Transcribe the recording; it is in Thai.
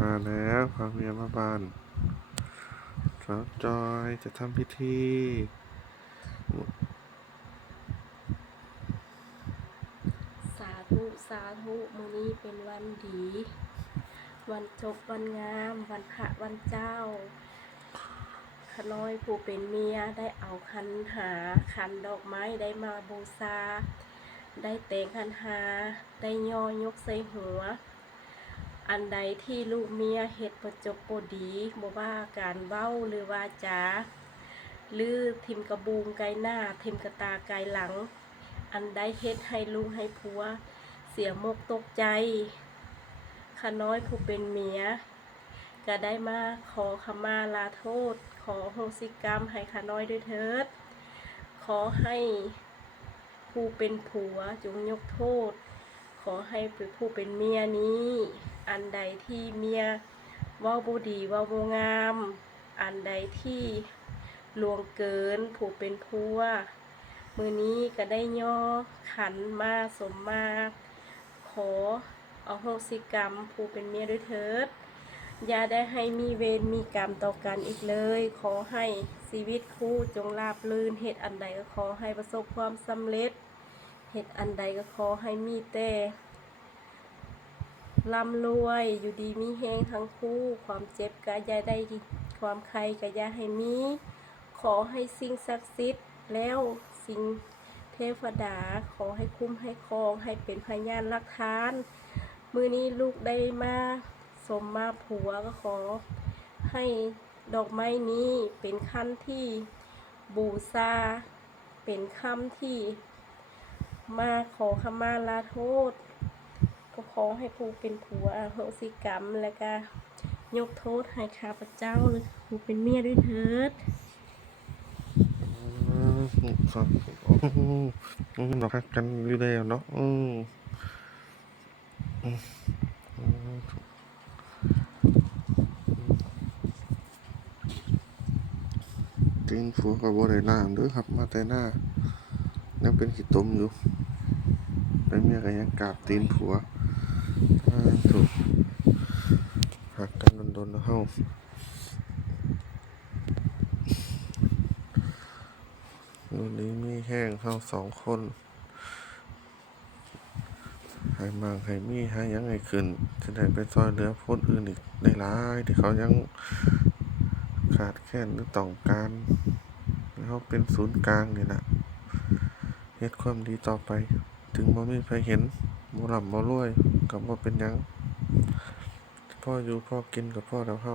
มาแล้วพาเมียมาบ้านสาวจอยจะทำพิธีสาธุสาธุมื้อนี้เป็นวันดี วันจบวันงาม วันพระวันเจ้าขน้อยผู้เป็นเมียได้เอาคันหาคันดอกไม้ได้มาบูชาได้เตงคันหาได้ย่อยกใส่หัว อันใดที่ลูกเมียเฮ็ดบ่จบบ่ดีบ่ว่าการเว้าหรือว่าจาหรือทิมกระบูงไกลหน้าทิมกระตาไกลหลัง อันใดเฮ็ดให้ลูกให้ผัวเสียมกตกใจข้าน้อยผู้เป็นเมียก็ได้มาขอขมาลาโทษ ขอโหสิกรรมให้ข้าน้อยด้วยเถิด ขอให้ผู้เป็นผัวจงยกโทษ ขอให้ผู้เป็นเมียนี้ อันใดที่เมียเว้าบ่ดีเว้าบ่งาม อันใดที่ล่วงเกินผู้เป็นผัวมื้อนี้ก็ได้ย่อขันมาสมมาขออโหสิกรรมผู้เป็นเมียด้วยเถิดอย่าได้ให้มีเวรมีกรรมต่อกันอีกเลยขอให้ชีวิตคู่จงราบรื่นเฮ็ดอันใดก็ขอให้ประสบความสำเร็จเฮ็ดอันใดก็ขอให้มีแต่ร่ำรวยอยู่ดีมีแฮงทั้งคู่ความเจ็บก็อย่าได้ความใครก็อย่าให้มีขอให้สิ่งศักดิ์สิทธิ์แล้วสิ่งเทวดาขอให้คุ้มให้ครองให้เป็นพยานหลักฐานมื้อนี้ลูกได้มาสมมาผัวก็ขอให้ดอกไม้นี้เป็นขั้นที่บูชาเป็นคำที่มาขอขมาลาโทษก็ขอให้ผู้เป็นผัวอโหสิกรรมและก็ยกโทษให้ข้าพเจ้าหรือผู้เป็นเมียด้วยเถิดครับเราพักกันอยู่แล้วเนาะตีนผัวกับบ่ได้น้ำเด้อครับมาแต่หน้ายังเป็นขี้ต้มอยู่แล้วเมียก็ยังกราบตีนผัวถูกหักกันโดนๆแล้วเฮาวันนี้มีแห้งเฮาสองคนให้มากให้มีให้ยังไงขึ้นจะได้ไปซอยเหลือคนอื่นอีกได้หลายที่เขายังขาดแคลนหรือต้องการเขาเป็นศูนย์กลางนี่แหละเฮ็ดความดีต่อไปถึงบ่มีใครเห็นบ่ร่ำบ่รวยก็บ่เป็นหยังพ่ออยู่พ่อกินกับพ่อแล้วเฮา